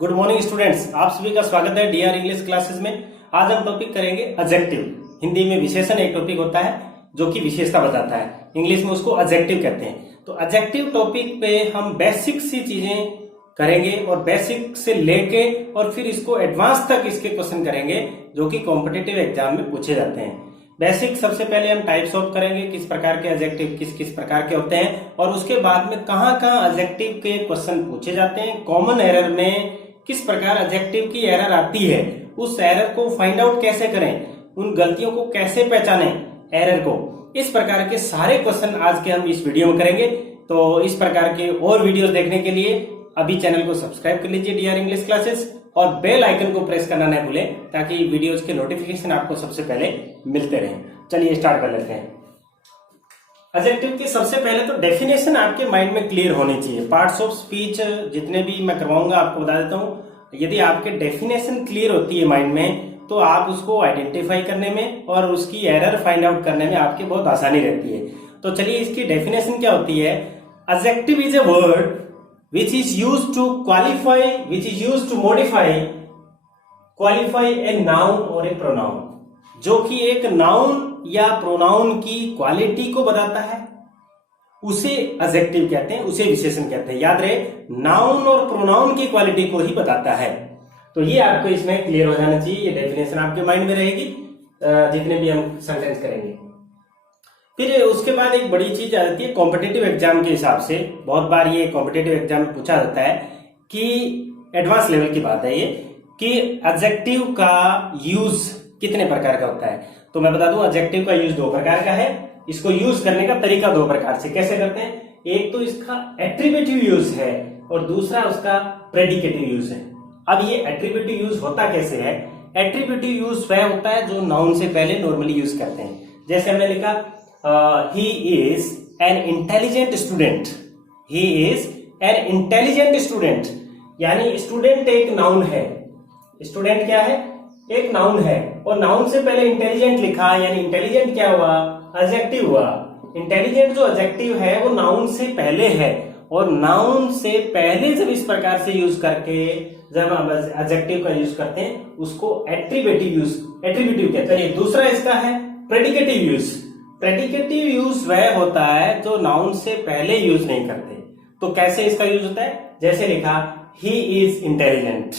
Good morning students, आप सभी का स्वागत है डीआर इंग्लिश क्लासेस में। आज हम टॉपिक करेंगे एडजेक्टिव। हिंदी में विशेषण एक टॉपिक होता है जो कि विशेषता बताता है, इंग्लिश में उसको एडजेक्टिव कहते हैं। तो एडजेक्टिव टॉपिक पे हम बेसिक सी चीजें करेंगे और बेसिक से लेके और फिर इसको एडवांस तक इसके क्वेश्चन करेंगे जो कि कॉम्पिटिटिव एग्जाम में पूछे जाते हैं। बेसिक सबसे पहले हम टाइप्स ऑफ करेंगे, किस प्रकार के एडजेक्टिव किस किस प्रकार के होते हैं, और उसके बाद में कहाँ कहाँ एडजेक्टिव के क्वेश्चन पूछे जाते हैं, कॉमन एरर में किस प्रकार एडजेक्टिव की एरर आती है, उस एरर को फाइंड आउट कैसे करें, उन गलतियों को कैसे पहचानें एरर को। इस प्रकार के सारे क्वेश्चन आज के हम इस वीडियो में करेंगे। तो इस प्रकार के और वीडियोस देखने के लिए अभी चैनल को सब्सक्राइब कर लीजिए डीआर इंग्लिश क्लासेस, और बेल आइकन को प्रेस करना न भूलें ताकि वीडियोस के नोटिफिकेशन आपको सबसे पहले मिलते रहें। चलिए स्टार्ट कर लेते हैं। एडजेक्टिव की सबसे पहले तो डेफिनेशन आपके माइंड में क्लियर होनी चाहिए। पार्ट्स ऑफ स्पीच जितने भी मैं करवाऊंगा आपको बता देता हूँ, यदि आपके डेफिनेशन क्लियर होती है माइंड में तो आप उसको आइडेंटिफाई करने में और उसकी एरर फाइंड आउट करने में आपकी बहुत आसानी रहती है। तो चलिए इसकी डेफिनेशन क्या होती है। Adjective is a word which is used to qualify, which is used to qualify a noun or a pronoun, जो कि एक नाउन या प्रोनाउन की क्वालिटी को बताता है, उसे एडजेक्टिव कहते हैं, उसे विशेषण कहते हैं। याद रहे, नाउन और प्रोनाउन की क्वालिटी को ही बताता है। तो ये आपको इसमें क्लियर हो जाना चाहिए, ये डेफिनेशन आपके माइंड में रहेगी जितने भी हम सेंटेंस करेंगे। फिर उसके बाद एक बड़ी चीज आ जाती है कॉम्पिटिटिव एग्जाम के हिसाब से। बहुत बार ये कॉम्पिटिटिव एग्जाम में पूछा जाता है कि एडवांस लेवल की बात है ये, कि एडजेक्टिव का यूज कितने प्रकार का होता है। तो मैं बता दूं, एडजेक्टिव का यूज दो प्रकार का है। इसको यूज करने का तरीका दो प्रकार से कैसे करते हैं। एक तो इसका एट्रीब्यूटिव यूज है और दूसरा उसका प्रेडिकेटिव यूज है। अब ये एट्रीब्यूटिव यूज होता कैसे है। एट्रीब्यूटिव यूज वह होता है जो नाउन से पहले नॉर्मली यूज करते हैं। जैसे हमने लिखा he is an intelligent student, he is an intelligent student, यानी स्टूडेंट एक नाउन है। स्टूडेंट क्या है, एक नाउन है, और नाउन से पहले इंटेलिजेंट लिखा, यानी इंटेलिजेंट क्या हुआ, एडजेक्टिव हुआ। इंटेलिजेंट जो एडजेक्टिव है वो नाउन से पहले है, और नाउन से पहले जब इस प्रकार से यूज करके जब हम एडजेक्टिव का यूज करते हैं उसको एट्रीब्यूटिव कहते हैं। दूसरा इसका है प्रेडिकेटिव यूज। प्रेडिकेटिव यूज वह होता है जो नाउन से पहले यूज नहीं करते। तो कैसे इसका यूज होता है, जैसे लिखा he is intelligent,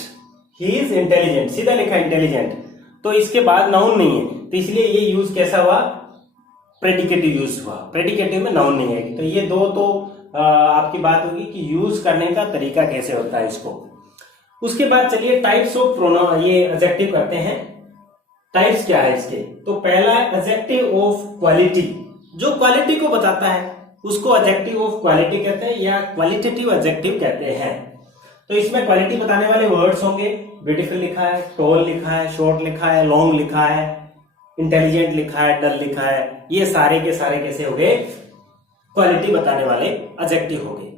he is intelligent, सीधा लिखा इंटेलिजेंट, तो इसके बाद नाउन नहीं है, तो इसलिए ये यूज कैसा हुआ, प्रेडिकेटिव यूज हुआ। प्रेडिकेटिव में नाउन नहीं है। तो ये दो तो आपकी बात होगी कि यूज करने का तरीका कैसे होता है इसको। उसके बाद चलिए टाइप्स ऑफ प्रोनाउन, ये एडजेक्टिव करते हैं। टाइप्स क्या है इसके। तो पहला एडजेक्टिव ऑफ क्वालिटी, जो क्वालिटी को बताता है उसको एडजेक्टिव ऑफ क्वालिटी कहते हैं या क्वालिटेटिव एडजेक्टिव कहते हैं। तो इसमें क्वालिटी बताने वाले वर्ड्स होंगे। ब्यूटीफुल लिखा है, टॉल लिखा है, शॉर्ट लिखा है, लॉन्ग लिखा है, इंटेलिजेंट लिखा है, डल लिखा है, ये सारे के सारे कैसे हो गए, क्वालिटी बताने वाले एडजेक्टिव हो गए।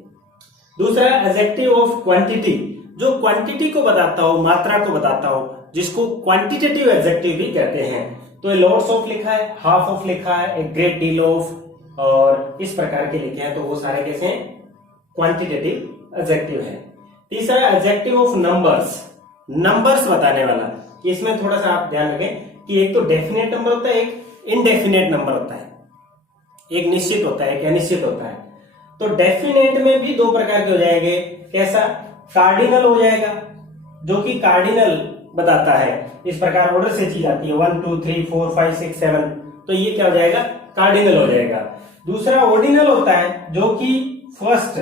दूसरा एडजेक्टिव ऑफ क्वांटिटी, जो क्वांटिटी को बताता हो, मात्रा को बताता हो, जिसको क्वांटिटेटिव एडजेक्टिव भी कहते हैं। तो लॉट्स ऑफ लिखा है, हाफ ऑफ लिखा है, ए ग्रेट डील ऑफ, और इस प्रकार के लिखे हैं, तो वो सारे कैसे हैं, क्वांटिटेटिव एडजेक्टिव है। तीसरा एडजेक्टिव ऑफ नंबर्स, नंबर्स बताने वाला। इसमें थोड़ा सा आप ध्यान रखें कि एक तो डेफिनेट नंबर होता है, एक इनडेफिनेट नंबर होता है, एक निश्चित होता है, एक अनिश्चित होता है। तो डेफिनेट में भी दो प्रकार के हो जाएंगे। कैसा, कार्डिनल हो जाएगा, जो कि कार्डिनल बताता है, इस प्रकार ऑर्डर से चीज आती है 1 2 3 4 5 6 7, तो ये क्या हो जाएगा, कार्डिनल हो जाएगा। दूसरा ऑर्डिनल होता है, जो कि first,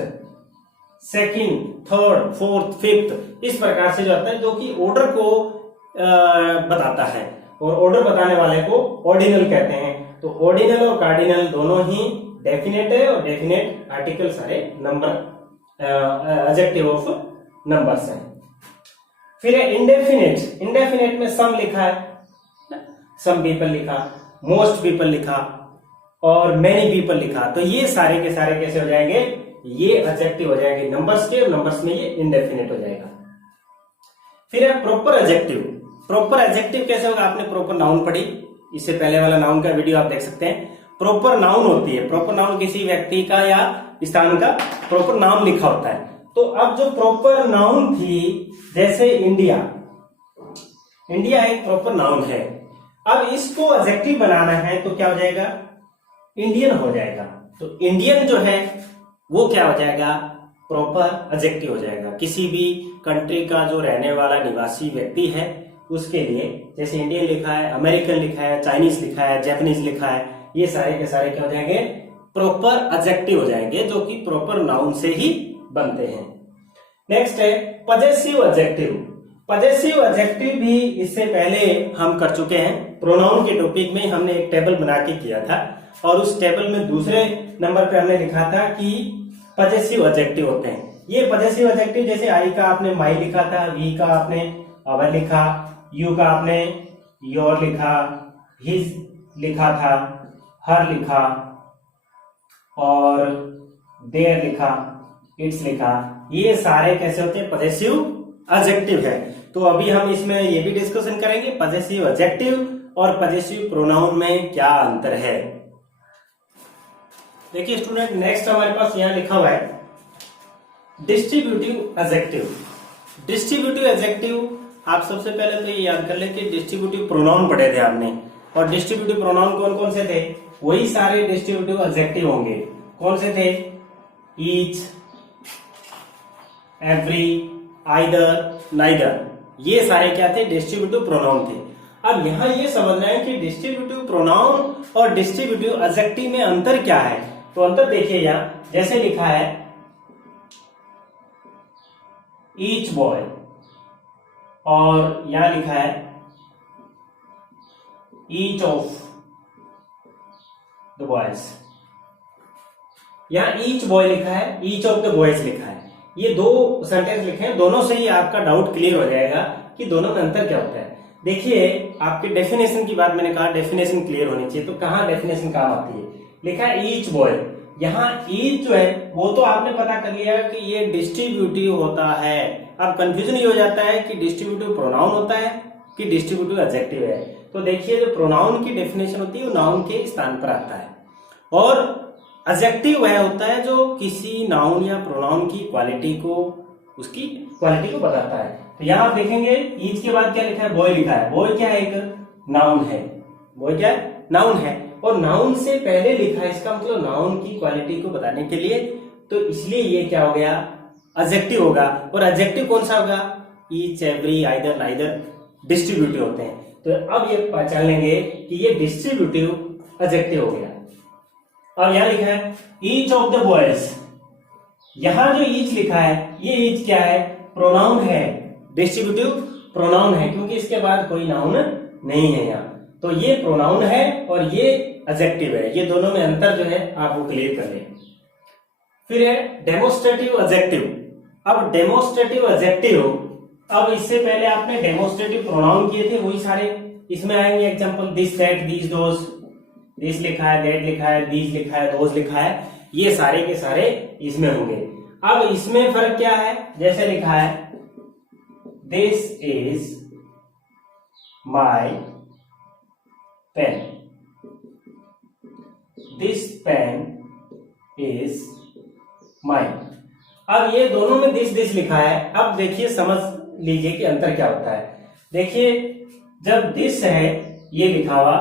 second, third, fourth, fifth, इस प्रकार से जो आता है, जो कि ऑर्डर को बताता है, और ऑर्डर बताने वाले को ऑर्डिनल कहते हैं। तो ऑर्डिनल और कार्डिनल दोनों ही डेफिनेट है, और डेफिनेट आर्टिकल सारे नंबर एडजेक्टिव ऑफ नंबर्स हैं। फिर है इंडेफिनेट, इंडेफिनेट में सम लिखा है, सम पीपल लिखा, मोस्ट पीपल लिखा, और मेनी पीपल लिखा, तो ये सारे के सारे कैसे हो जाएंगे, ये एडजेक्टिव हो जाएंगे नंबर्स के, और नंबर्स में ये इंडेफिनेट हो जाएगा। फिर है प्रॉपर एडजेक्टिव। प्रॉपर एडजेक्टिव कैसे होगा, आपने प्रॉपर नाउन पढ़ी, इससे पहले वाला नाउन का वीडियो आप देख सकते हैं। प्रॉपर नाउन होती है, प्रॉपर नाउन किसी व्यक्ति का या स्थान का प्रॉपर नाम लिखा होता है। तो अब जो प्रॉपर नाउन थी, जैसे इंडिया, इंडिया एक प्रॉपर नाउन है। अब इसको एडजेक्टिव बनाना है तो क्या हो जाएगा, इंडियन हो जाएगा। तो इंडियन जो है वो क्या हो जाएगा, प्रॉपर एडजेक्टिव हो जाएगा। किसी भी कंट्री का जो रहने वाला निवासी व्यक्ति है उसके लिए, जैसे इंडियन लिखा है, अमेरिकन लिखा है, चाइनीज लिखा है, जापानीज लिखा है, ये सारे के सारे क्या हो जाएंगे, प्रॉपर एडजेक्टिव हो जाएंगे, जो कि प्रॉपर नाउन से ही बनते हैं। नेक्स्ट है पजेसिव एडजेक्टिव। पजेसिव एडजेक्टिव भी इससे पहले हम कर चुके हैं, प्रोनाउन के टॉपिक में हमने एक टेबल बना के किया था, और उस टेबल में दूसरे नंबर पे हमने लिखा था कि पजेसिव एडजेक्टिव होते हैं। ये पजेसिव एडजेक्टिव, जैसे आई का आपने माई लिखा था, वी का आपने अवर लिखा, यू का आपने योर लिखा, हिज लिखा था, हर लिखा, और देयर लिखा, इट्स लिखा, ये सारे कैसे होते हैं, पजेसिव एडजेक्टिव है। तो अभी हम इसमें ये भी डिस्कशन करेंगे पजेसिव एडजेक्टिव और पजेसिव प्रोनाउन में क्या अंतर है। देखिए स्टूडेंट, नेक्स्ट हमारे पास यहाँ लिखा हुआ है डिस्ट्रीब्यूटिव एडजेक्टिव। डिस्ट्रीब्यूटिव एडजेक्टिव, आप सबसे पहले तो ये याद कर लें कि डिस्ट्रीब्यूटिव प्रोनाउन पढ़े थे आपने, और डिस्ट्रीब्यूटिव प्रोनाउन कौन कौन से थे, वही सारे डिस्ट्रीब्यूटिव एडजेक्टिव होंगे। कौन से थे, ईच, एवरी, आइदर, नाइदर, ये सारे क्या थे, डिस्ट्रीब्यूटिव प्रोनाउन थे। अब यहां ये समझना है कि डिस्ट्रीब्यूटिव प्रोनाउन और डिस्ट्रीब्यूटिव एडजेक्टिव में अंतर क्या है। तो अंतर देखिए, यहां जैसे लिखा है ईच बॉय, और यहां लिखा है ईच ऑफ द बॉयज। यहां ईच बॉय लिखा है, ईच ऑफ द बॉयज लिखा है। ये दो सेंटेंस लिखे हैं, दोनों से ही आपका डाउट क्लियर हो जाएगा कि दोनों में अंतर क्या होता है। देखिए, आपके डेफिनेशन की बात मैंने कहा, डेफिनेशन क्लियर होनी चाहिए, तो कहां डेफिनेशन काम आती है, लिखा है ईच बॉय। यहाँ ईच जो है वो तो आपने पता कर लिया कि ये डिस्ट्रीब्यूटिव होता है। अब कंफ्यूजन ये हो जाता है कि डिस्ट्रीब्यूटिव प्रोनाउन होता है कि डिस्ट्रीब्यूटिव एडजेक्टिव है। तो देखिए, जो प्रोनाउन की डेफिनेशन होती है वो नाउन के स्थान पर आता है, और एडजेक्टिव वह होता है जो किसी नाउन या प्रोनाउन की क्वालिटी को, उसकी क्वालिटी को बताता है। तो यहाँ आप देखेंगे ईच के बाद क्या लिखा है, बॉय लिखा है। बॉय क्या है, एक नाउन है। बॉय क्या है, नाउन है, और नाउन से पहले लिखा है, इसका मतलब नाउन की क्वालिटी को बताने के लिए, तो इसलिए ये क्या हो गया, एडजेक्टिव होगा। और एडजेक्टिव कौन सा होगा, each, every, either, neither, distributive होते हैं। तो अब ये पहचान लेंगे कि ये डिस्ट्रीब्यूटिव एडजेक्टिव हो गया। अब यहां लिखा है ईच ऑफ द बॉयज, यहां जो ईच लिखा है, ये ईच क्या है, प्रोनाउन है, डिस्ट्रीब्यूटिव प्रोनाउन है, क्योंकि इसके बाद कोई नाउन नहीं है यहाँ। तो ये प्रोनाउन है और ये एडजेक्टिव है, ये दोनों में अंतर जो है आप वो क्लियर कर लें। फिर है डेमोस्ट्रेटिव एडजेक्टिव। अब डेमोस्ट्रेटिव एडजेक्टिव, अब इससे पहले आपने डेमोस्ट्रेटिव प्रोनाउन किए थे, वही सारे इसमें आएंगे example, this, that, these, those, this लिखा है, दैट लिखा है, दीज लिखा है, दोज लिखा है, ये सारे के सारे इसमें होंगे। अब इसमें फर्क क्या है, जैसे लिखा है this is my pen, this pen is mine. अब ये दोनों में दिस लिखा है। अब देखिए, समझ लीजिए कि अंतर क्या होता है। देखिए, जब दिस है ये लिखा हुआ,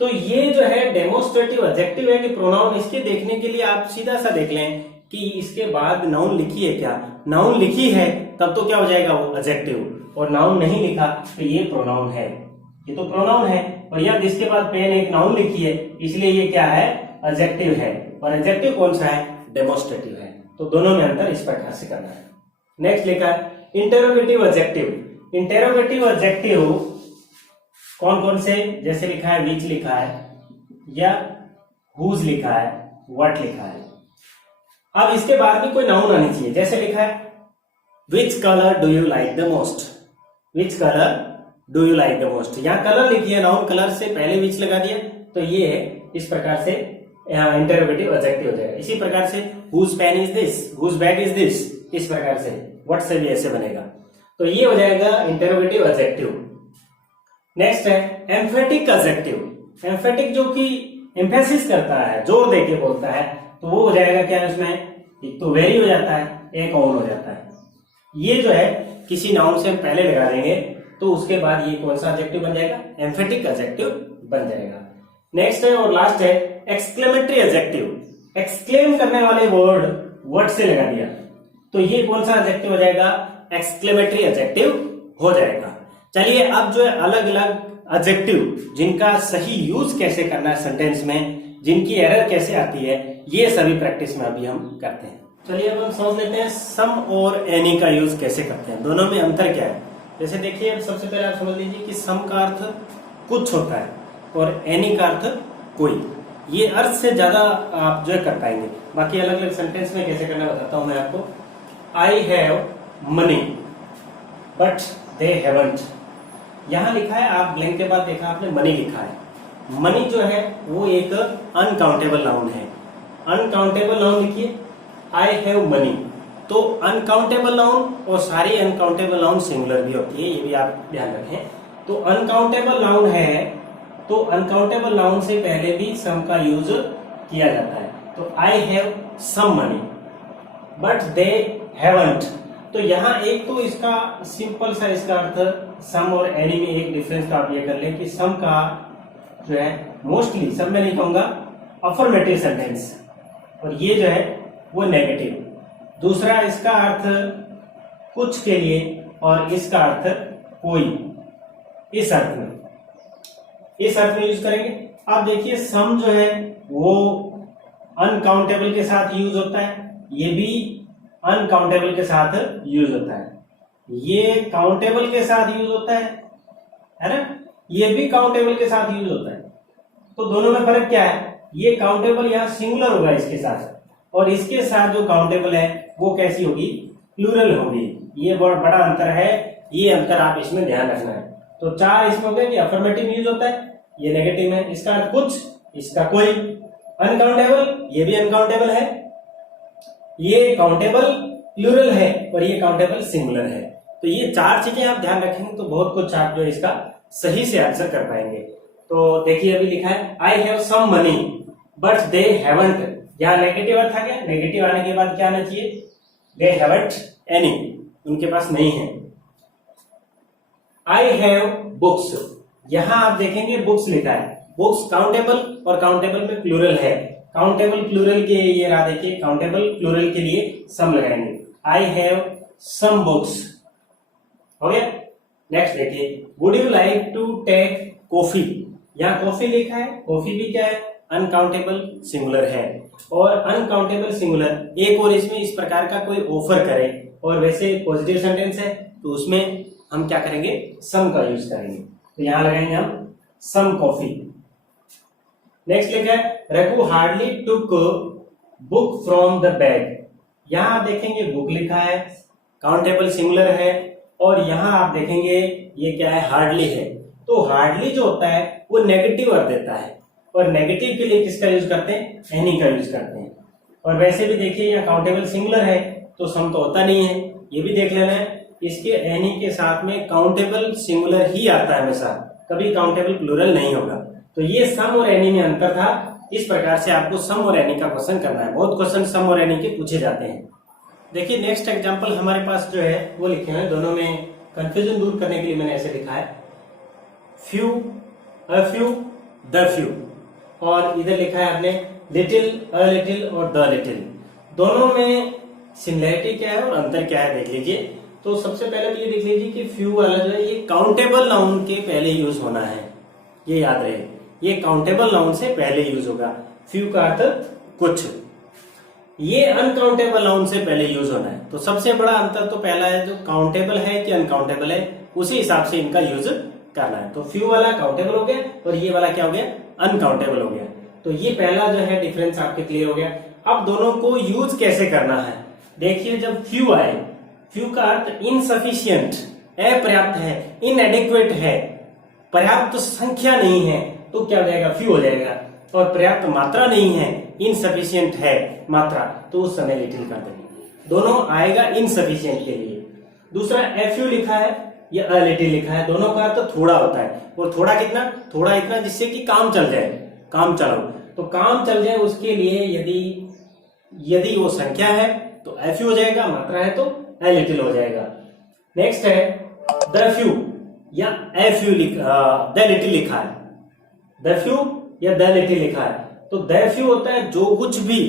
तो ये जो है डेमोस्ट्रेटिव एडजेक्टिव है कि प्रोनाउन, इसके देखने के लिए आप सीधा सा देख लें कि इसके बाद नाउन लिखी है क्या। नाउन लिखी है तब तो क्या हो जाएगा, वो एडजेक्टिव, और नाउन नहीं लिखा तो ये प्रोनाउन है, ये तो प्रोनाउन है। और यहाँ जिसके बाद पेन एक नाउन लिखी है, इसलिए ये क्या है, एडजेक्टिव है, और एडजेक्टिव कौन सा है, डेमोस्ट्रेटिव है। तो दोनों में अंतर इस प्रकार से करना है। नेक्स्ट लिखा है इंटेरोगेटिव एडजेक्टिव। इंटेरोगेटिव एडजेक्टिव कौन कौन से, जैसे लिखा है विच लिखा है, या हुज लिखा है, व्हाट लिखा है। अब इसके बाद भी कोई नाउन आनी चाहिए, जैसे लिखा है which colour do you like the most, which colour do you like the most. यहाँ कलर लिखी है, नाउन कलर से पहले विच लगा दिया, तो ये है, इस प्रकार से यहाँ इंटेरोगेटिव एडजेक्टिव हो जाएगा। इसी प्रकार से whose pen is this, whose bag is this, इस प्रकार से व्हाट से भी ऐसे बनेगा, तो ये हो जाएगा इंटेरोगेटिव एडजेक्टिव। नेक्स्ट है एम्फेटिक एडजेक्टिव। एम्फेटिक जो कि एम्फेसिस करता है, जोर देके बोलता है, तो वो हो जाएगा क्या, इसमें एक तो वेरी हो जाता है, एक ऑन हो जाता है। ये जो है किसी नाउन से हम पहले लगा देंगे तो उसके बाद ये कौन सा एडजेक्टिव बन जाएगा, एम्फेटिक एडजेक्टिव बन जाएगा। नेक्स्ट है और लास्ट है एक्सक्लेमेटरी एडजेक्टिव। एक्सक्लेम करने वाले वर्ड से लगा दिया तो ये कौन सा एडजेक्टिव हो जाएगा, एक्सक्लेमेटरी एडजेक्टिव हो जाएगा। चलिए अब जो है अलग अलग एडजेक्टिव जिनका सही यूज कैसे करना है सेंटेंस में, जिनकी एरर कैसे आती है, ये सभी प्रैक्टिस में अभी हम करते हैं। चलिए अब हम समझ लेते हैं सम और एनी का यूज कैसे करते हैं, दोनों में अंतर क्या है। जैसे देखिए अब सबसे पहले आप समझ लीजिए कि सम का अर्थ कुछ होता है और एनी का अर्थ कोई। ये अर्थ से ज्यादा आप जो है कर पाएंगे, बाकी अलग अलग सेंटेंस में कैसे करना बताता हूं मैं आपको। I have money but they haven't. यहां लिखा है, आप ब्लैंक के बाद देखा आपने मनी लिखा है। मनी जो है वो एक अनकाउंटेबल नाउन है। अनकाउंटेबल नाउन लिखिए, आई हैव मनी। तो अनकाउंटेबल नाउन और सारी अनकाउंटेबल नाउन सिंगुलर भी होती है, ये भी आप ध्यान रखें। तो अनकाउंटेबल नाउन है तो अनकाउंटेबल नाउन से पहले भी सम का यूज किया जाता है। तो I have some money but they haven't. तो यहाँ एक तो इसका सिंपल सा इसका अर्थ सम और एनी में एक डिफरेंस तो आप ये कर लें कि सम का जो है मोस्टली, सब मैं नहीं कहूंगा, अफर्मेटिव सेंटेंस और ये जो है वो नेगेटिव। दूसरा इसका अर्थ कुछ के लिए और इसका अर्थ कोई, इस अर्थ में यूज करेंगे। अब देखिए सम जो है वो अनकाउंटेबल के साथ यूज होता है, ये भी अनकाउंटेबल के साथ यूज होता है, ये काउंटेबल के साथ यूज होता है ना, ये भी काउंटेबल के साथ यूज होता है। तो दोनों में फर्क क्या है, ये काउंटेबल यहाँ सिंगुलर होगा इसके साथ, और इसके साथ जो काउंटेबल है वो कैसी होगी, प्लूरल होगी। ये बहुत बड़ा अंतर है, ये अंतर आप इसमें ध्यान रखना है। तो चार इसमें हो गया कि अफर्मेटिव यूज होता है, ये नेगेटिव है, इसका अर्थ कुछ, इसका कोई। अनकाउंटेबल, ये भी अनकाउंटेबल है, ये काउंटेबल प्लूरल है और ये काउंटेबल सिंगुलर है। तो ये चार चीजें आप ध्यान रखेंगे तो बहुत कुछ आप जो इसका सही से आंसर कर पाएंगे। तो देखिए अभी लिखा है I have some money but they haven't. यहाँ नेगेटिव अर्थ आ गया, नेगेटिव आने के बाद क्या आना चाहिए, दे हैवंट एनी, उनके पास नहीं है। आई हैव बुक्स, यहां आप देखेंगे बुक्स लिखा है, बुक्स काउंटेबल और काउंटेबल में प्लूरल है। काउंटेबल प्लूरल के ये रहा, देखिए काउंटेबल प्लूरल के लिए सम लगाएंगे, आई हैव सम बुक्स, हो गया। नेक्स्ट देखिए would you like to take coffee, यहाँ कॉफी लिखा है, कॉफी भी क्या है, अनकाउंटेबल सिंगुलर है। और अनकाउंटेबल सिंगुलर एक और इसमें इस प्रकार का कोई ऑफर करे और वैसे पॉजिटिव सेंटेंस है तो उसमें हम क्या करेंगे, सम का यूज करेंगे। तो यहां लगाएंगे हम सम कॉफी। नेक्स्ट लिखा है Raghu hardly took book from the bag, यहां आप देखेंगे बुक लिखा है, काउंटेबल सिंगुलर है, और यहां आप देखेंगे ये क्या है, हार्डली है। तो हार्डली जो होता है वो नेगेटिव अर्थ देता है, और नेगेटिव के लिए किसका यूज करते हैं, एनी का यूज करते हैं। और वैसे भी देखिए यहाँ काउंटेबल सिंगुलर है तो सम तो होता नहीं है, ये भी देख लेना है। इसके एनी के साथ में काउंटेबल सिंगुलर ही आता है हमेशा, कभी काउंटेबल प्लूरल नहीं होगा। तो ये सम और एनी में अंतर था। इस प्रकार से आपको सम और एनी का क्वेश्चन करना है, बहुत क्वेश्चन सम और एनी के पूछे जाते हैं। देखिए नेक्स्ट एग्जांपल हमारे पास जो है वो लिखे हैं, दोनों में कंफ्यूजन दूर करने के लिए मैंने ऐसे लिखा है few, a few, the few, और इधर लिखा है आपने लिटिल, अ लिटिल और द लिटिल। दोनों में सिमिलरिटी क्या है और अंतर क्या है देख लीजिए। तो सबसे पहले तो ये देख लीजिए कि फ्यू वाला जो है ये काउंटेबल नाउन के पहले यूज होना है, ये याद रहे, ये काउंटेबल नाउन से पहले यूज होगा। फ्यू का अर्थ कुछ, ये अनकाउंटेबल नाउन से पहले यूज होना है। तो सबसे बड़ा अंतर तो पहला है, जो काउंटेबल है कि अनकाउंटेबल है उसी हिसाब से इनका यूज करना है। तो फ्यू वाला काउंटेबल हो गया और ये वाला क्या हो गया, अनकाउंटेबल हो गया। तो ये पहला जो है डिफरेंस आपके क्लियर हो गया। अब दोनों को यूज कैसे करना है देखिए। जब फ्यू आए, फ्यू का अर्थ इनसफिशियंट, अपर्याप्त है, इनएडिक्वेट है, पर्याप्त संख्या नहीं है, तो क्या हो जाएगा, फ्यू हो जाएगा। और पर्याप्त मात्रा नहीं है, इनसफिशियंट है मात्रा, तो उस समय लिटिल कर देंगे। दोनों आएगा इनसफिशियंट के लिए। दूसरा एफ्यू लिखा है या अ लिटिल लिखा है, दोनों का अर्थ थोड़ा होता है। और थोड़ा कितना, थोड़ा इतना जिससे कि काम चल जाए, काम चलाओ। तो काम चल जाए उसके लिए यदि यदि वो संख्या है तो a few हो जाएगा, मात्रा है तो a little हो जाएगा। नेक्स्ट है the few या a few the little लिखा है, the few या the little लिखा है, तो the few होता है जो कुछ भी,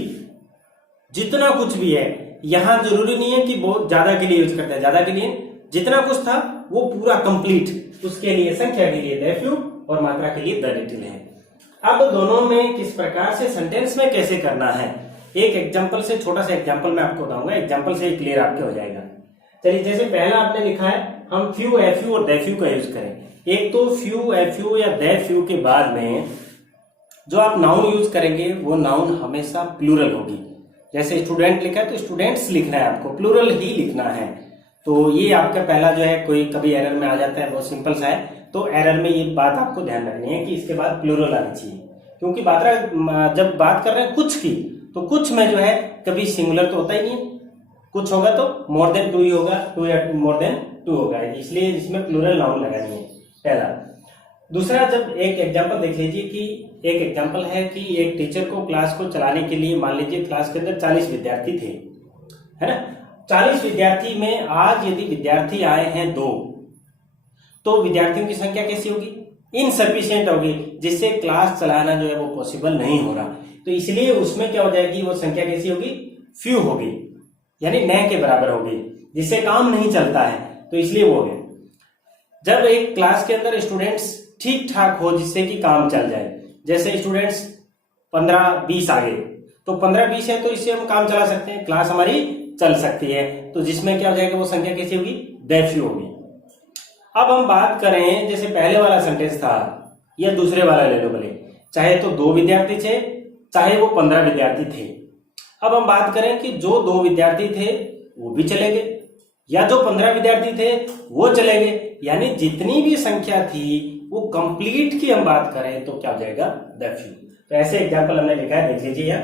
जितना कुछ भी है। यहां जरूरी नहीं है कि बहुत ज्यादा के लिए यूज करते हैं, ज्यादा के लिए जितना कुछ था वो पूरा कंप्लीट, उसके लिए संख्या के लिए the few और मात्रा के लिए the little है। अब दोनों में किस प्रकार से सेंटेंस में कैसे करना है, एक एग्जांपल से, छोटा सा एग्जांपल मैं आपको बताऊंगा, एग्जांपल से क्लियर आपके हो जाएगा। चलिए, जैसे पहला आपने लिखा है हम फ्यू ए फ्यू और द फ्यू का यूज करें। एक तो फ्यू ए फ्यू या द फ्यू के बाद में जो आप नाउन यूज करेंगे वो नाउन हमेशा प्लूरल होगी। जैसे स्टूडेंट लिखा है तो स्टूडेंट्स लिखना है, आपको प्लूरल ही लिखना है। तो ये आपका पहला जो है, कोई कभी एरर में आ जाता है, बहुत सिंपल सा है, तो एरर में ये बात आपको ध्यान रखनी है कि इसके बाद प्लूरल आनी चाहिए, क्योंकि जब बात कर रहे हैं कुछ की, तो कुछ में जो है कभी सिंगुलर तो होता ही नहीं, कुछ होगा तो मोर देन टू ही होगा, टू या मोर देन टू होगा, इसलिए इसमें प्लूरल नाउन लगानी है, पहला। दूसरा, जब एक एग्जांपल देख लीजिए कि एक एग्जांपल है कि एक टीचर को क्लास को चलाने के लिए, मान लीजिए क्लास के अंदर 40 विद्यार्थी थे, है ना। 40 विद्यार्थी में आज यदि विद्यार्थी आए हैं 2, तो विद्यार्थियों की संख्या कैसी होगी, इनसफिशिएंट होगी, जिससे क्लास चलाना जो है वो पॉसिबल नहीं हो रहा। तो इसलिए उसमें क्या हो जाएगी, वो संख्या कैसी होगी, फ्यू होगी, यानी न के बराबर होगी, जिससे काम नहीं चलता है, तो इसलिए वो हो गया। जब एक क्लास के अंदर स्टूडेंट्स ठीक ठाक हो, जिससे कि काम चल जाए, जैसे स्टूडेंट्स 15-20 आ गए, तो 15-20 है तो इससे हम काम चला सकते हैं, क्लास हमारी चल सकती है, तो जिसमें क्या हो जाएगा, वो संख्या कैसी होगी, द फ्यू होगी। अब हम बात करें, जैसे पहले वाला सेंटेंस था या दूसरे वाला ले लो भले, चाहे तो 2 विद्यार्थी थे, चाहे वो 15 विद्यार्थी थे। अब हम बात करें कि जो 2 विद्यार्थी थे वो भी चले गए, या जो 15 विद्यार्थी थे वो चले गए, यानी जितनी भी संख्या थी वो कंप्लीट की हम बात करें तो क्या हो जाएगा, द फ्यू। तो ऐसे एग्जांपल हमने लिखा है, देख लीजिए यहाँ,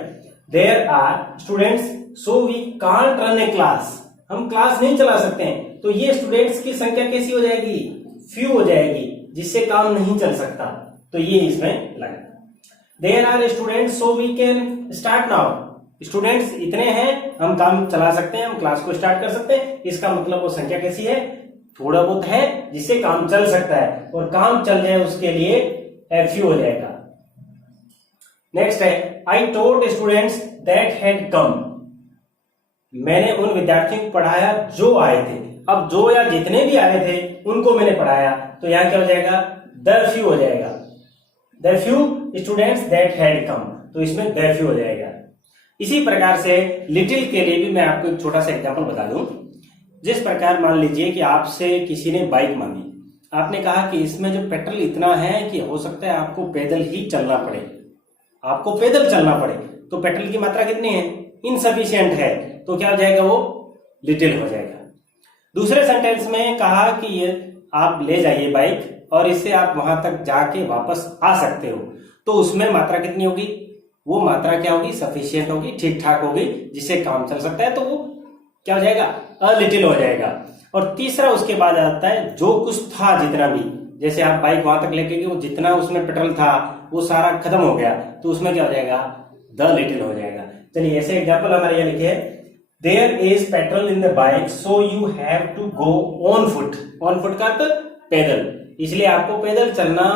there are students so we can't run a class, हम क्लास नहीं चला सकते हैं, तो ये स्टूडेंट्स की संख्या कैसी हो जाएगी, फ्यू हो जाएगी, जिससे काम नहीं चल सकता, तो ये इसमें लगा। There are students so we can start now, students इतने हैं, हम काम चला सकते हैं, हम क्लास को स्टार्ट कर सकते हैं, इसका मतलब वो संख्या कैसी है, थोड़ा बहुत है, जिससे काम चल सकता है, और काम चल जाए उसके लिए फ्यू हो जाएगा। नेक्स्ट है, I told students that had come, मैंने उन विद्यार्थियों को पढ़ाया जो आए थे। अब जो या जितने भी आए थे उनको मैंने पढ़ाया, तो यहां क्या हो जाएगा, द फ्यू हो जाएगा, the few students that had come, तो इसमें द फ्यू हो जाएगा। इसी प्रकार से लिटिल के लिए भी मैं आपको एक छोटा सा एग्जांपल बता दूं। जिस प्रकार मान लीजिए कि आपसे किसी ने बाइक मांगी, आपने कहा कि इसमें जो पेट्रोल इतना है कि हो सकता है आपको पैदल ही चलना पड़े, आपको पैदल चलना पड़े, तो पेट्रोल की मात्रा कितनी है, इनसफिशिएंट है, तो क्या हो जाएगा, वो लिटिल हो जाएगा। दूसरे सेंटेंस में कहा कि ये आप ले जाइए बाइक और इससे आप वहां तक जाके वापस आ सकते हो, तो उसमें मात्रा कितनी होगी, वो मात्रा क्या होगी, सफिशिएंट होगी, ठीक ठाक होगी, जिससे काम चल सकता है, तो वो क्या हो जाएगा, अ लिटिल हो जाएगा। और तीसरा उसके बाद आता है जो कुछ था, जितना भी, जैसे आप बाइक वहां तक लेके गए, वो जितना उसमें पेट्रोल था वो सारा खत्म हो गया, तो उसमें क्या हो जाएगा, द लिटिल हो जाएगा। चलिए ऐसे एग्जाम्पल हमारे यहाँ लिखे है, there is petrol in the bike so you have to go on foot, on foot का अर्थ पैदल, इसलिए आपको पैदल चलना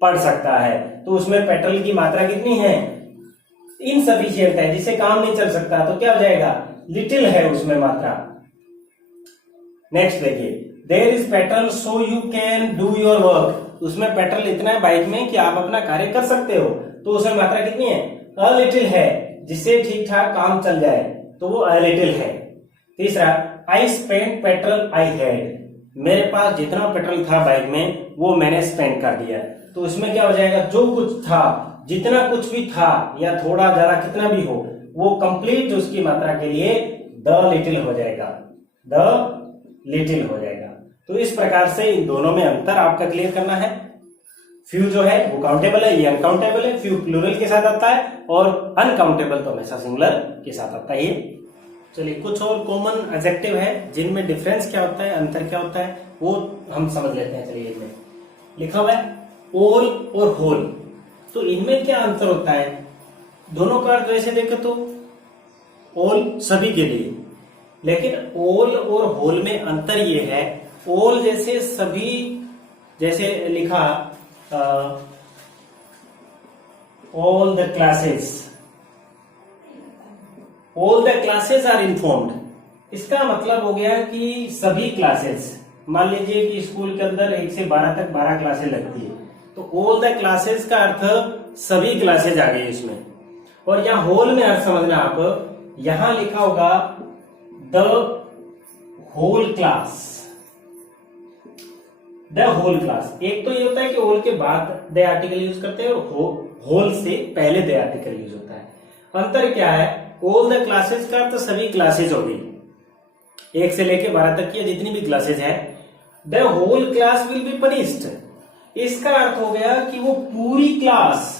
पड़ सकता है, तो उसमें पेट्रोल की मात्रा कितनी है, इनसफिशिएंट है, जिससे काम नहीं चल सकता, तो क्या हो जाएगा, लिटिल है उसमें मात्रा। नेक्स्ट देखिए, there is petrol so you can do your work, उसमें पेट्रोल इतना है बाइक में कि आप अपना कार्य कर सकते हो, तो उसमें मात्रा कितनी है, अ लिटिल है, जिससे ठीक ठाक काम चल जाए, तो वो अ लिटिल है। तीसरा, I spend petrol I had, मेरे पास जितना पेट्रोल था बाइक में वो मैंने स्पेंड कर दिया, तो उसमें क्या हो जाएगा, जो कुछ था, जितना कुछ भी था, या थोड़ा ज्यादा कितना भी हो, वो कंप्लीट उसकी मात्रा के लिए द लिटिल हो जाएगा, द लिटिल हो जाएगा। तो इस प्रकार से इन दोनों में अंतर आपका क्लियर करना है। फ्यू जो है वो काउंटेबल है, ये अनकाउंटेबल है, फ्यू प्लूरल के साथ आता है, और अनकाउंटेबल तो हमेशा सिंगुलर के साथ आता है। चलिए कुछ और कॉमन एडजेक्टिव है जिनमें डिफरेंस क्या होता है, अंतर क्या होता है, वो हम समझ लेते हैं। चलिए इनमें लिखा हुआ है ऑल और होल, तो इनमें क्या अंतर होता है, दोनों का अर्थ वैसे देखे तो ऑल सभी के लिए। लेकिन ऑल और होल में अंतर ये है, ऑल जैसे सभी, जैसे लिखा all the classes, all the classes are informed, इसका मतलब हो गया कि सभी क्लासेस, मान लीजिए कि स्कूल के अंदर 1 से 12 तक 12 क्लासेस लगती है, तो ऑल द क्लासेस का अर्थ सभी क्लासेस आ गई इसमें। और यहाँ होल में अर्थ समझना आप, यहां लिखा होगा the whole class, the whole class. एक तो ये होता है कि होल के बाद द आर्टिकल यूज करते हैं, और होल से पहले द आर्टिकल यूज होता है। अंतर क्या है, ऑल द क्लासेस का अर्थ सभी क्लासेस होगी, 1 से लेके 12 तक की जितनी भी क्लासेस है। The whole class will be punished, इसका अर्थ हो गया कि वो पूरी क्लास,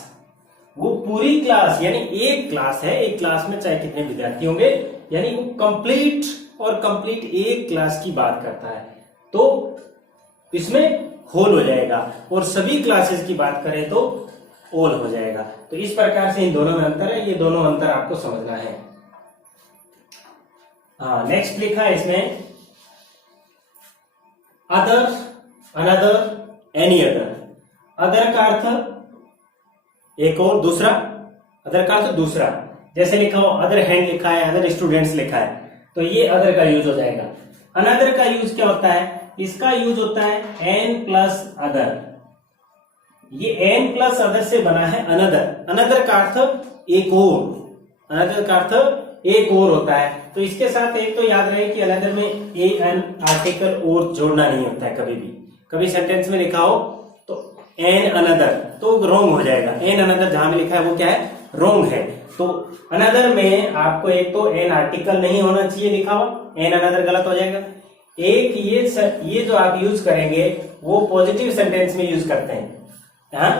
वो पूरी क्लास, यानी एक क्लास है, एक क्लास में चाहे कितने विद्यार्थी होंगे, यानी वो कंप्लीट और कंप्लीट एक क्लास की बात करता है, तो इसमें होल हो जाएगा। और सभी क्लासेस की बात करें तो ऑल हो जाएगा। तो इस प्रकार से इन दोनों में अंतर है, ये दोनों अंतर आपको समझना है। हाँ, नेक्स्ट लिखा है इसमें other, another, any other. Other का अर्थ एक और, दूसरा, अदर का अर्थ दूसरा। जैसे लिखा हो अदर हैंड लिखा है, अदर स्टूडेंट्स लिखा है, तो ये अदर का यूज हो जाएगा। अनदर का यूज क्या होता है, इसका यूज होता है एन प्लस अदर। ये एन प्लस अदर से बना है अनदर। अनदर का अर्थ एक और, अनदर का अर्थ एक और होता है। तो इसके साथ एक तो याद रहे कि अनदर में ए एन आर्टिकल और जोड़ना नहीं होता है कभी भी। कभी सेंटेंस में लिखा हो तो एन अनदर तो रॉन्ग हो जाएगा। एन अनदर जहां में लिखा है वो क्या है, रॉन्ग है। तो अनदर में आपको एक तो एन आर्टिकल नहीं होना चाहिए लिखा हुआ, एन अनदर गलत हो जाएगा। एक ये जो आप यूज करेंगे वो पॉजिटिव सेंटेंस में यूज करते हैं। हाँ,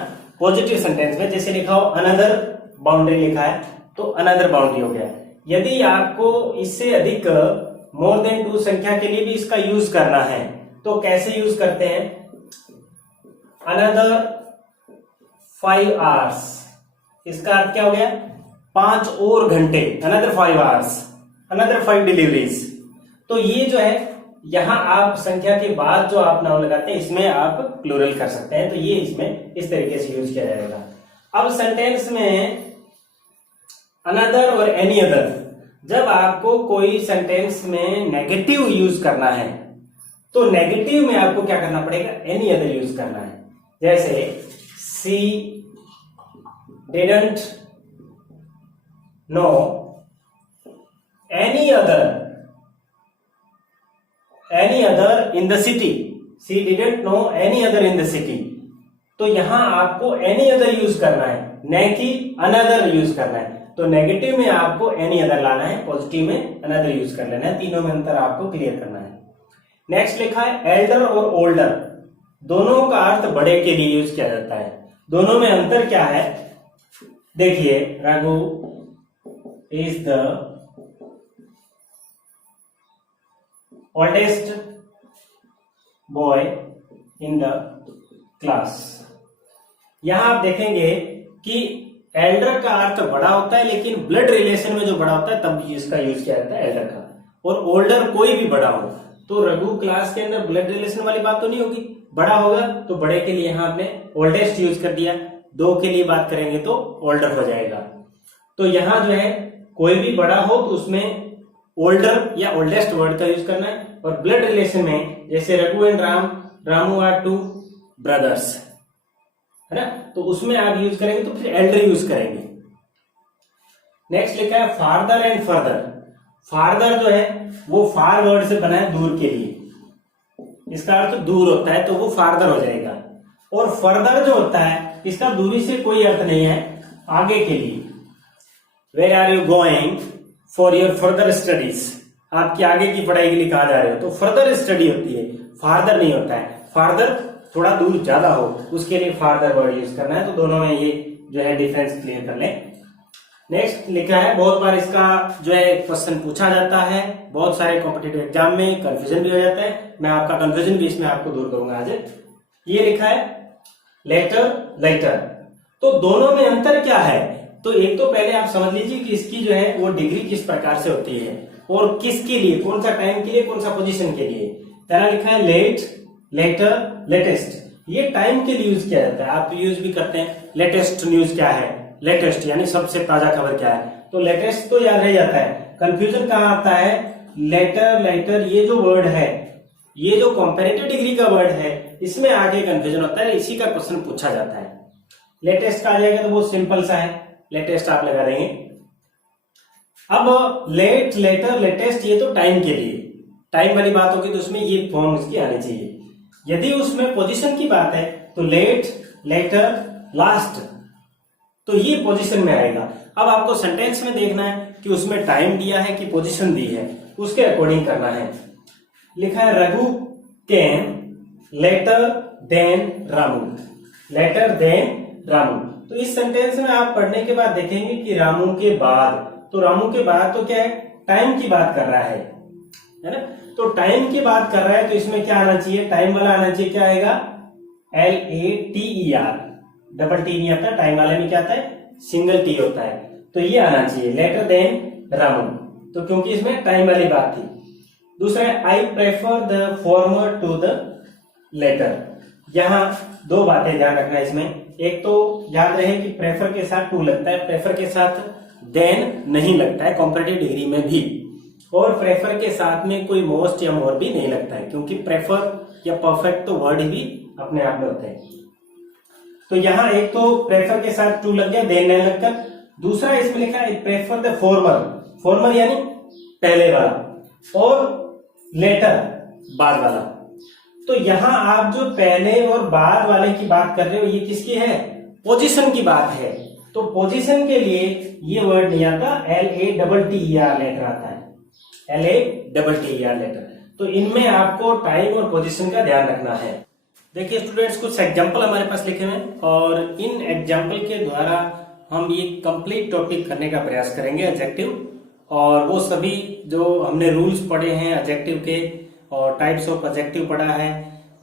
पॉजिटिव सेंटेंस में जैसे लिखा हो अनदर बाउंड्री लिखा है तो अनदर बाउंड्री हो गया। यदि आपको इससे अधिक मोर देन 2 संख्या के लिए भी इसका यूज करना है तो कैसे यूज करते हैं, अनदर 5 आवर्स, इसका अर्थ क्या हो गया, 5 और घंटे, अनदर 5 आवर्स, अनदर 5 डिलीवरीज। तो ये जो है यहां आप संख्या के बाद जो आप नाउन लगाते हैं इसमें आप प्लूरल कर सकते हैं, तो ये इसमें इस तरीके से यूज किया जाएगा। अब सेंटेंस में अनदर और एनी अदर, जब आपको कोई सेंटेंस में नेगेटिव यूज करना है तो नेगेटिव में आपको क्या करना पड़ेगा, एनी अदर यूज करना है। जैसे सी didn't know any other in the city, C didn't know any other in the city. तो यहां आपको एनी अदर यूज करना है, न कि अनदर यूज करना है। तो नेगेटिव में आपको एनी अदर लाना है, पॉजिटिव में अनदर यूज कर लेना है। तीनों में अंतर आपको क्लियर करना है। नेक्स्ट लिखा है एल्डर और ओल्डर, दोनों का अर्थ बड़े के लिए यूज किया जाता है। दोनों में अंतर क्या है, देखिए Raghu is the oldest boy in the class. यहां आप देखेंगे कि एल्डर का अर्थ बड़ा होता है, लेकिन ब्लड रिलेशन में जो बड़ा होता है तब इसका यूज किया जाता है एल्डर का। और ओल्डर कोई भी बड़ा हो, तो रघु क्लास के अंदर ब्लड रिलेशन वाली बात तो नहीं होगी, बड़ा होगा तो बड़े के लिए यहां आपने ओल्डेस्ट यूज कर दिया। 2 के लिए बात करेंगे तो ओल्डर हो जाएगा। तो यहां जो है कोई भी बड़ा हो तो उसमें ओल्डर या ओल्डेस्ट वर्ड का यूज करना है। और ब्लड रिलेशन में जैसे Raghu and Ramu are 2 brothers, है ना, तो उसमें आप यूज करेंगे तो फिर एल्डर यूज करेंगे। नेक्स्ट लिखा है फार्दर एंड फर्दर। फार्दर जो है वो फार वर्ड से बना है, दूर के लिए, इसका अर्थ दूर होता है तो वो फार्दर हो जाएगा। और फर्दर जो होता है इसका दूरी से कोई अर्थ नहीं है, आगे के लिए। Where are you going for your further studies, आपकी आगे की पढ़ाई के लिए कहा जा रहे हो, तो फर्दर स्टडी होती है, फार्दर नहीं होता है। फार्दर थोड़ा दूर ज्यादा हो उसके लिए फार्दर वर्ड यूज करना है। तो दोनों में ये जो है डिफरेंस क्लियर कर लें। नेक्स्ट लिखा है, बहुत बार इसका जो है क्वेश्चन पूछा जाता है, बहुत सारे कॉम्पिटिटिव एग्जाम में कंफ्यूजन भी हो जाता है। मैं आपका कंफ्यूजन भी इसमें आपको दूर करूंगा आज। ये लिखा है लेटर लेटर, तो दोनों में अंतर क्या है, तो एक तो पहले आप समझ लीजिए कि इसकी जो है वो डिग्री किस प्रकार से होती है और किसके लिए, कौन सा टाइम के लिए, कौन सा पोजीशन के लिए। पहला लिखा है लेट, लेटर, लेटेस्ट। ये टाइम के लिए यूज किया जाता है, आप यूज भी करते हैं। लेटेस्ट न्यूज क्या है, लेटेस्ट यानी सबसे ताजा खबर क्या है, तो लेटेस्ट तो याद रह जाता है। कंफ्यूजन कहाँ आता है, लेटर, लेटर ये जो वर्ड है, ये जो कंपैरेटिव डिग्री का वर्ड है, इसमें आगे कंफ्यूजन होता है, इसी का क्वेश्चन पूछा जाता है। लेटेस्ट का आ जाएगा तो बहुत सिंपल सा है, लेटेस्ट आप लगा देंगे। अब लेट, लेटर, लेटेस्ट ये तो टाइम के लिए, टाइम वाली बात होगी तो उसमें ये फॉर्म इसकी आनी चाहिए। यदि उसमें पोजीशन की बात है तो लेट, लेटर, लास्ट, तो ये पोजीशन में आएगा। अब आपको सेंटेंस में देखना है कि उसमें टाइम दिया है कि पोजीशन दी है, उसके अकॉर्डिंग करना है। लिखा है Raghu can later than Ramu, later than Ramu. तो इस सेंटेंस में आप पढ़ने के बाद देखेंगे कि रामू के बाद, तो रामू के बाद तो क्या है, टाइम की बात कर रहा है ना, तो टाइम की बात कर रहा है तो इसमें क्या आना चाहिए, टाइम वाला आना चाहिए। क्या आएगा, LATER, डबल टी नहीं आता, टाइम वाले में क्या आता है, सिंगल टी होता है, तो ये आना चाहिए लेटर देन रामू, तो क्योंकि इसमें टाइम वाली बात थी। दूसरा है I prefer the former to the latter. यहां दो बातें ध्यान रखना है इसमें, एक तो याद रहे कि प्रेफर के साथ टू लगता है, प्रेफर के साथ देन नहीं लगता है कंपैरेटिव डिग्री में भी, और प्रेफर के साथ में कोई मोस्ट या मोर भी नहीं लगता है, क्योंकि प्रेफर या परफेक्ट तो वर्ड ही भी अपने आप में होते हैं। तो यहाँ एक तो प्रेफर के साथ टू लग गया, देन नहीं लगकर। दूसरा इसमें लिखा है प्रेफर द फॉर्मर, फॉर्मर यानी पहले वाला, और लेटर बाद वाला। तो यहां आप जो पहले और बाद वाले की बात कर रहे हो, ये किसकी है, पोजीशन की बात है। तो पोजीशन के लिए ये वर्ड नहीं आता, LATTER लेटर आता है, LATTER लेटर। तो इनमें आपको टाइम और पोजीशन का ध्यान रखना है। देखिए स्टूडेंट्स, कुछ एग्जाम्पल हमारे पास लिखे हुए हैं और इन एग्जाम्पल के द्वारा हम ये कंप्लीट टॉपिक करने का प्रयास करेंगे एडजेक्टिव, और वो सभी जो हमने रूल्स पढ़े हैं एडजेक्टिव के और टाइप्स ऑफ एडजेक्टिव पढ़ा है,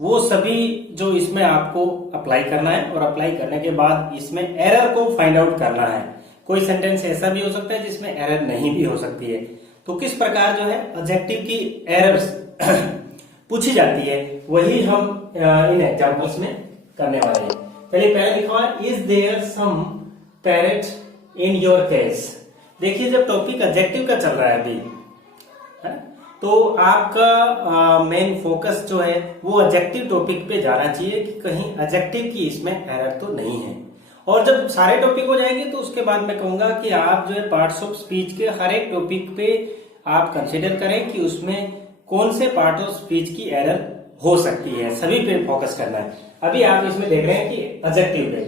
वो सभी जो इसमें आपको अप्लाई करना है, और अप्लाई करने के बाद इसमें एरर को फाइंड आउट करना है। कोई सेंटेंस ऐसा भी हो सकता है जिसमें एरर नहीं भी हो सकती है, तो किस प्रकार जो है एडजेक्टिव की एरर्स पूछी जाती है, वही हम इन एग्जांपल्स में करने वाले हैं। पहले लिखा हुआ है is there some parrot in your case. देखिए जब टॉपिक एडजेक्टिव का चल रहा है अभी, तो आपका मेन फोकस जो है वो एडजेक्टिव टॉपिक पे जाना चाहिए कि कहीं एडजेक्टिव की इसमें एरर तो नहीं है। और जब सारे टॉपिक हो जाएंगे तो उसके बाद मैं कहूंगा कि आप जो है पार्ट्स ऑफ स्पीच के हर एक टॉपिक पे आप कंसिडर करें कि उसमें कौन से पार्ट ऑफ स्पीच की एरर हो सकती है, सभी पे फोकस करना है। अभी आप इसमें देख रहे हैं कि एडजेक्टिव पे,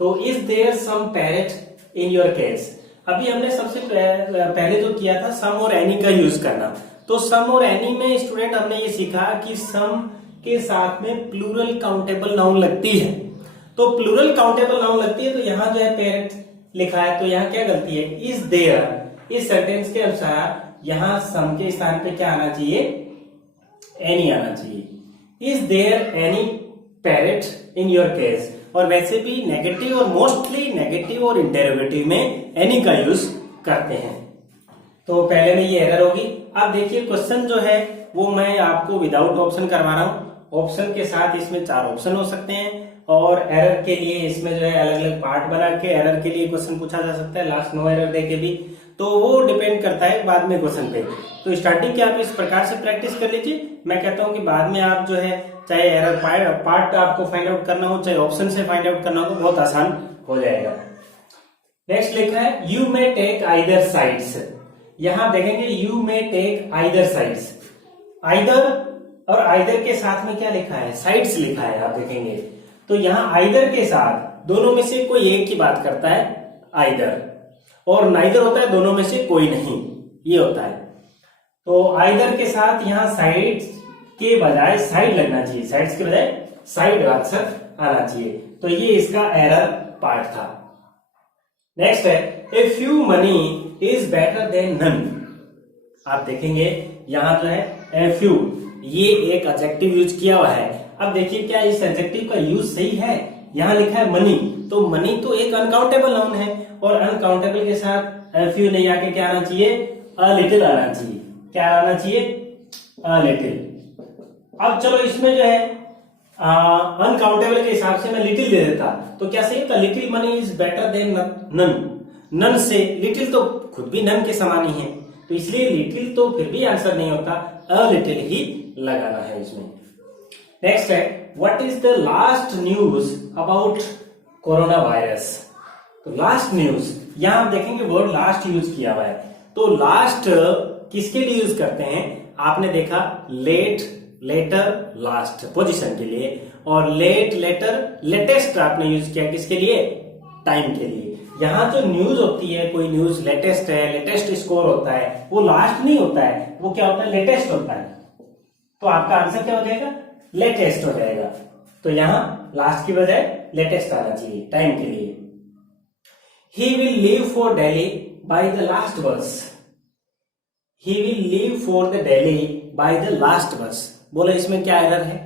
तो is there some parrot in your case. अभी हमने सबसे पहले जो किया था सम और एनी का यूज करना, तो सम और एनी में स्टूडेंट हमने ये सीखा कि सम के साथ में प्लूरल काउंटेबल नाउन लगती है, तो प्लूरल काउंटेबल नाउन लगती है, तो यहाँ जो है पेरेंट लिखा है, तो यहाँ क्या गलती है, इज देयर। इस सेंटेंस के अनुसार यहाँ सम के स्थान पे क्या आना चाहिए, एनी आना चाहिए। Is there any parrot in your case. और वैसे भी नेगेटिव और मोस्टली नेगेटिव और इंटेरोगेटिव में एनी का यूज करते हैं, तो पहले में ये एरर होगी। अब देखिए क्वेश्चन जो है वो मैं आपको विदाउट ऑप्शन करवा रहा हूँ, ऑप्शन के साथ इसमें 4 ऑप्शन हो सकते हैं, और एरर के लिए इसमें जो है अलग अलग पार्ट बना के एरर के लिए क्वेश्चन पूछा जा सकता है, लास्ट नो एरर दे के भी, तो वो डिपेंड करता है बाद में क्वेश्चन पे। तो स्टार्टिंग के आप इस प्रकार से प्रैक्टिस कर लीजिए। मैं कहता हूँ कि बाद में आप जो है चाहे एरर पार्ट आपको फाइंड आउट करना हो, चाहे ऑप्शन से फाइंड आउट करना हो, तो बहुत आसान हो जाएगा। नेक्स्ट लिखा है you may take either sides. यहां देखेंगे you may take either sides, either और आइदर के साथ में क्या लिखा है, साइड्स लिखा है, आप देखेंगे। तो यहाँ आइदर के साथ दोनों में से कोई एक की बात करता है आइदर, और नाइदर होता है दोनों में से कोई नहीं, ये होता है। तो आइदर के साथ यहाँ साइड्स के बजाय साइड लगना चाहिए, साइड्स के बजाय साइड अक्षर आना चाहिए, तो ये इसका एरर पार्ट था। नेक्स्ट है a few money is better than none. आप देखेंगे यहां जो है ए फ्यू, ये एक एडजेक्टिव यूज किया हुआ है। अब देखिए क्या इस एडजेक्टिव का यूज सही है यहाँ लिखा है मनी, तो मनी तो एक अनकाउंटेबल नाउन है और अनकाउंटेबल के साथ फ्यू नहीं आके क्या आना चाहिए, अ लिटिल आना चाहिए। क्या आना चाहिए, अ लिटिल। अब चलो इसमें जो है अनकाउंटेबल के हिसाब से मैं लिटिल दे देता तो क्या सही होता, little money is better than none. None से लिटिल तो खुद भी नन के समान ही है, तो इसलिए लिटिल तो फिर भी आंसर नहीं होता, अ लिटिल ही लगाना है इसमें। नेक्स्ट है, what is the last news about corona virus. तो लास्ट न्यूज, यहां आप देखेंगे वर्ड लास्ट यूज किया हुआ है। तो लास्ट किसके लिए यूज करते हैं, आपने देखा लेट, लेटर, लास्ट पोजीशन के लिए, और लेट, लेटर, लेटेस्ट आपने यूज किया किसके लिए, टाइम के लिए। यहां जो न्यूज होती है, कोई न्यूज लेटेस्ट है, लेटेस्ट स्कोर होता है, वो लास्ट नहीं होता है, वो क्या होता है, लेटेस्ट होता है। तो आपका आंसर क्या हो जाएगा, लेटेस्ट हो जाएगा। तो यहां लास्ट की बजाय लेटेस्ट आना चाहिए टाइम के लिए। He will leave for Delhi by the last bus. He will leave for the Delhi by the last bus. बोलो इसमें क्या एरर है,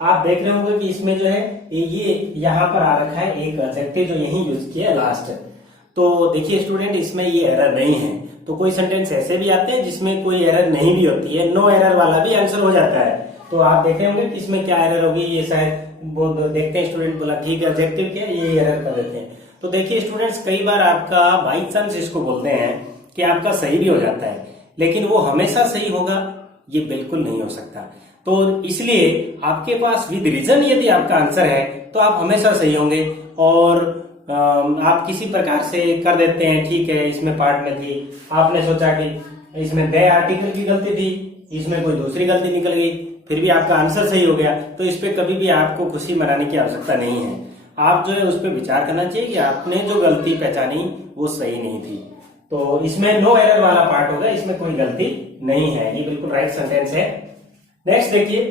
आप देख रहे होंगे कि इसमें जो है ये यहां पर आ रखा है एक एडजेक्टिव जो यही यूज किया लास्ट। तो देखिए स्टूडेंट, इसमें ये एरर नहीं है। तो कोई सेंटेंस ऐसे भी आते हैं जिसमें कोई एरर नहीं भी होती है, नो एरर वाला भी आंसर हो जाता है। तो आप देख रहे होंगे कि इसमें क्या एरर होगी, ये शायद वो देखते हैं स्टूडेंट बोला ठीक है एडजेक्टिव क्या है, ये एरर कर देते हैं। तो देखिए स्टूडेंट्स, कई बार आपका बाई चांस इसको बोलते हैं कि आपका सही भी हो जाता है, लेकिन वो हमेशा सही होगा ये बिल्कुल नहीं हो सकता। तो इसलिए आपके पास विद रीजन यदि आपका आंसर है तो आप हमेशा सही होंगे। और आप किसी प्रकार से कर देते हैं, ठीक है इसमें पार्ट में थी, आपने सोचा कि इसमें दे आर्टिकल की गलती थी, इसमें कोई दूसरी गलती निकल गई, फिर भी आपका आंसर सही हो गया। तो इस पे कभी भी आपको खुशी मनाने की आवश्यकता नहीं है। आप जो है उस पर विचार करना चाहिए कि आपने जो गलती पहचानी वो सही नहीं थी। तो इसमें नो एरर वाला पार्ट होगा, इसमें कोई गलती नहीं है, ये बिल्कुल राइट सेंटेंस है। नेक्स्ट देखिए,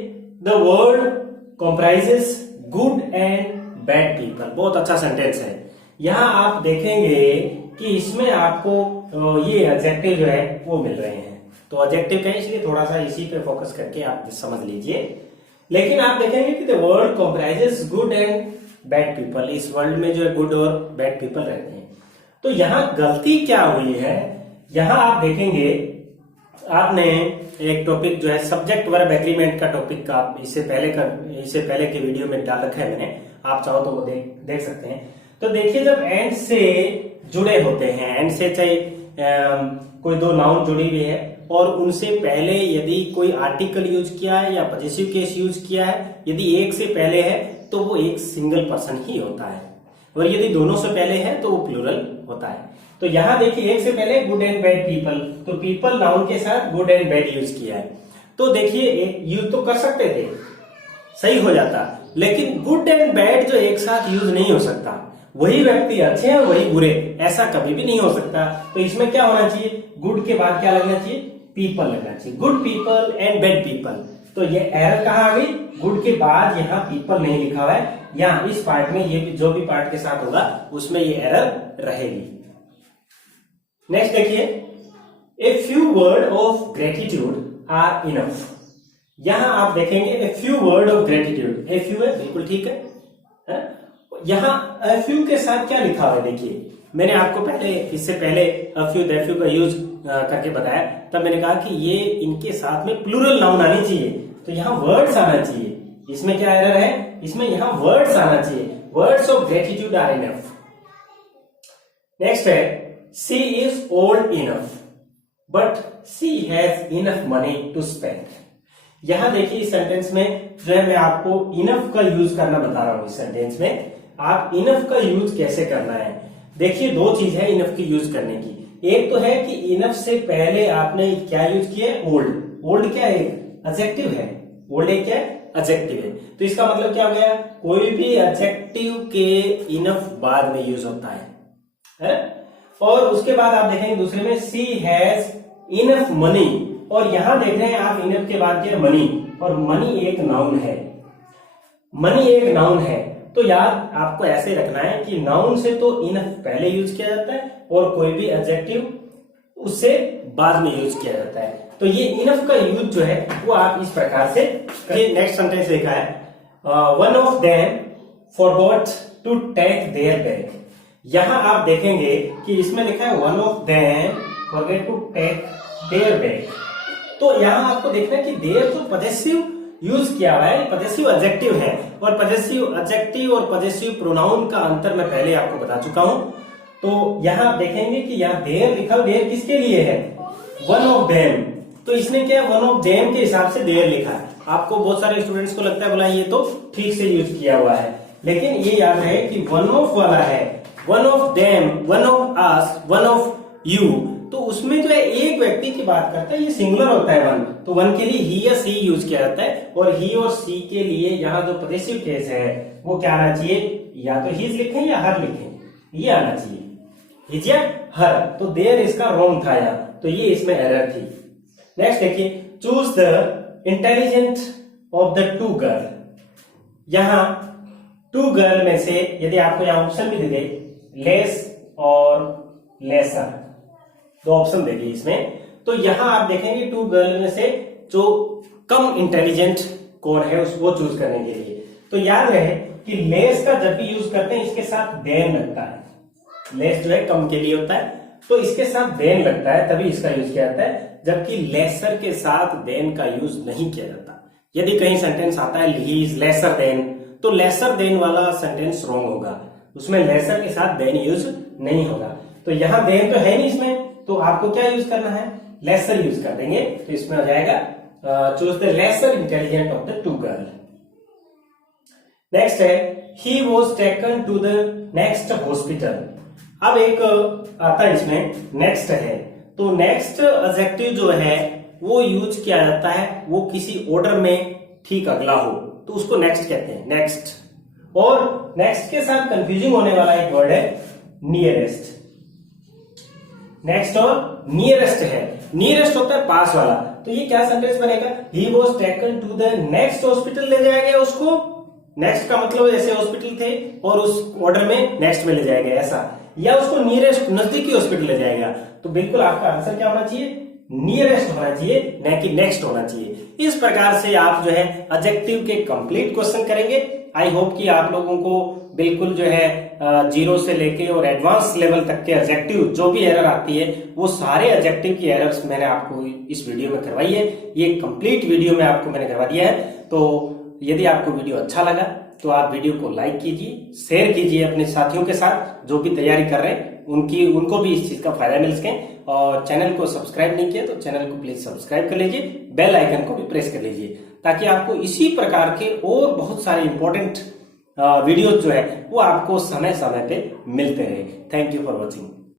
the world comprises good and bad people. बहुत अच्छा सेंटेंस है। यहाँ आप देखेंगे कि इसमें आपको ये एडजेक्टिव जो है वो मिल रहे हैं। तो एडजेक्टिव का इसलिए थोड़ा सा इसी पे फोकस करके आप समझ लीजिए। लेकिन आप देखेंगे कि the world comprises good and bad people, इस वर्ल्ड में जो है गुड और बैड पीपल रहते हैं। तो यहां गलती क्या हुई है, यहां आप देखेंगे आपने एक टॉपिक जो है सब्जेक्ट वर्ब एग्रीमेंट का टॉपिक का इससे पहले के वीडियो में डाल रखा है मैंने, आप चाहो तो वो देख सकते हैं। तो देखिए जब एंड से जुड़े होते हैं, एंड से चाहे कोई दो नाउन जुड़ी हुई है और उनसे पहले यदि कोई आर्टिकल यूज किया है या पॉजेसिव केस यूज किया है, यदि एक से पहले है तो वो एक सिंगल पर्सन ही होता है, और यदि दोनों से पहले है तो वो प्लूरल होता है। तो यहां देखिए एक से पहले गुड एंड बैड पीपल, तो पीपल नाउन के साथ गुड एंड बैड यूज किया है। तो देखिए यूज तो कर सकते थे, सही हो जाता, लेकिन गुड एंड बैड जो एक साथ यूज नहीं हो सकता। वही व्यक्ति अच्छे हैं वही बुरे, ऐसा कभी भी नहीं हो सकता। तो इसमें क्या होना चाहिए, गुड के बाद क्या लगना चाहिए, पीपल लगना चाहिए, good people and bad people. तो ये एरर कहाँ आ गई, गुड के बाद यहाँ पीपल नहीं लिखा हुआ है, यहाँ इस पार्ट में ये जो भी पार्ट के साथ होगा उसमें ये एरर रहेगी। नेक्स्ट देखिए, a few word of gratitude are enough. यहां आप देखेंगे a few word of gratitude, a few है बिल्कुल ठीक है। यहां ए फ्यू के साथ क्या लिखा हुआ है, देखिए मैंने आपको इससे पहले अ फ्यू द फ्यू का यूज करके बताया, तब मैंने कहा कि ये इनके साथ में प्लूरल नाउन आनी चाहिए, तो यहाँ वर्ड्स आना चाहिए। इसमें क्या एरर है, इसमें यहाँ वर्ड्स आना चाहिए, words of gratitude are enough. Next है, she is old enough but she has enough money to spend. यहां देखिए इस सेंटेंस में जो है मैं आपको इनफ का यूज करना बता रहा हूं। इस सेंटेंस में आप इनफ का यूज कैसे करना है, देखिए दो चीज है इनफ की यूज करने की। एक तो है कि इनफ से पहले आपने क्या यूज किया है, ओल्ड। ओल्ड क्या है, एडजेक्टिव है, ओल्ड एक क्या है, एडजेक्टिव है। तो इसका मतलब क्या हो गया, कोई भी एडजेक्टिव के इनफ बाद में यूज होता है? और उसके बाद आप देखेंगे दूसरे में शी हैज इनफ मनी, और यहां देख रहे हैं आप इनफ के बाद क्या, मनी, और मनी एक नाउन है, मनी एक नाउन है। तो याद आपको ऐसे रखना है कि नाउन से तो इनफ पहले यूज किया जाता है और कोई भी एडजेक्टिव उससे बाद में यूज किया जाता है। तो ये इनफ का यूज जो है वो आप इस प्रकार से। नेक्स्ट सेंटेंस लिखा है, one of them forgot to take their bag। यहां आप देखेंगे कि इसमें लिखा है one of them forget to take their bag। तो यहां आपको देखना है कि देयर जो पजेसिव यूज किया हुआ है पजेसिव एडजेक्टिव है, और पजेसिव एडजेक्टिव और पजेसिव प्रोनाउन का अंतर मैं पहले आपको बता चुका हूं। तो यहां आप देखेंगे कि यहां देयर लिखा, देयर किसके लिए है? One of them. तो इसने क्या वन ऑफ देम के हिसाब से देयर लिखा है। आपको बहुत सारे स्टूडेंट्स को लगता है बोला ये तो ठीक से यूज किया हुआ है, लेकिन ये याद है कि वन ऑफ वाला है, one of them, one of us, one of you. तो उसमें जो है एक व्यक्ति की बात करता है, ये सिंगुलर होता है वन, तो वन के लिए ही या सी यूज किया जाता है, और ही और सी के लिए यहाँ जो पजेसिव केस है वो क्या आना चाहिए? या तो हीज लिखें या हर लिखें, ये आना चाहिए, हिज या हर। तो देयर इसका रॉन्ग था यहाँ, तो ये इसमें एरर थी। नेक्स्ट देखिए, choose the intelligent of the two girl. यहां टू गर्ल में से यदि आपको यहां ऑप्शन भी दे दे, लेस और लेसर, दो ऑप्शन देगी इसमें, तो यहां आप देखेंगे टू गर्ल में से जो कम इंटेलिजेंट कौन है वो चूज करने के लिए। तो याद रहे कि लेस का जब भी यूज करते हैं इसके साथ देन लगता है। लेस जो है कम के लिए होता है, तो इसके साथ देन लगता है तभी इसका यूज किया जाता है, जबकि लेसर के साथ देन का यूज नहीं किया जाता। यदि कहीं सेंटेंस आता है ही इज लेसर देन, तो लेसर देन वाला सेंटेंस रॉन्ग होगा, उसमें लेसर के साथ देन यूज नहीं होगा। तो यहां देन तो है नहीं इसमें, तो आपको क्या यूज करना है? लेसर यूज कर देंगे, तो इसमें हो जाएगा choose the lesser intelligent of the two girl. Next है he was taken to the next hospital. अब एक आता है इसमें नेक्स्ट है, तो नेक्स्ट एडजेक्टिव जो है वो यूज किया जाता है वो किसी ऑर्डर में ठीक अगला हो, तो उसको नेक्स्ट कहते हैं, नेक्स्ट। और नेक्स्ट के साथ कंफ्यूजिंग होने वाला एक वर्ड है नियरेस्ट। नेक्स्ट और नियरेस्ट है, नियरेस्ट होता है पास वाला, तो ये क्या सेंटेंस बनेगा? He was taken to the next hospital, ले जाया गया उसको। नेक्स्ट का मतलब जैसे हॉस्पिटल थे और उस ऑर्डर में नेक्स्ट में ले जाएगा ऐसा, या उसको नियरेस्ट नजदीकी हॉस्पिटल ले जाएगा। तो बिल्कुल आपका आंसर क्या होना चाहिए? नियरेस्ट होना चाहिए, न कि नेक्स्ट होना चाहिए। इस प्रकार से आप जो है एडजेक्टिव के कंप्लीट क्वेश्चन करेंगे। आई होप कि आप लोगों को बिल्कुल जो है जीरो से लेके और एडवांस लेवल तक के एडजेक्टिव जो भी एरर आती है वो सारे एडजेक्टिव की एरर्स मैंने आपको इस वीडियो में करवाई है। ये कंप्लीट वीडियो में आपको मैंने करवा दिया है। तो यदि आपको वीडियो अच्छा लगा तो आप वीडियो को लाइक कीजिए, शेयर कीजिए अपने साथियों के साथ जो भी तैयारी कर रहे हैं, उनको भी इस चीज का फायदा मिल सके। और चैनल को सब्सक्राइब नहीं किया तो चैनल को प्लीज सब्सक्राइब कर लीजिए, बेल आइकन को भी प्रेस कर लीजिए, ताकि आपको इसी प्रकार के और बहुत सारे इंपॉर्टेंट वीडियोज जो है वो आपको समय समय पे मिलते रहे। Thank you for watching.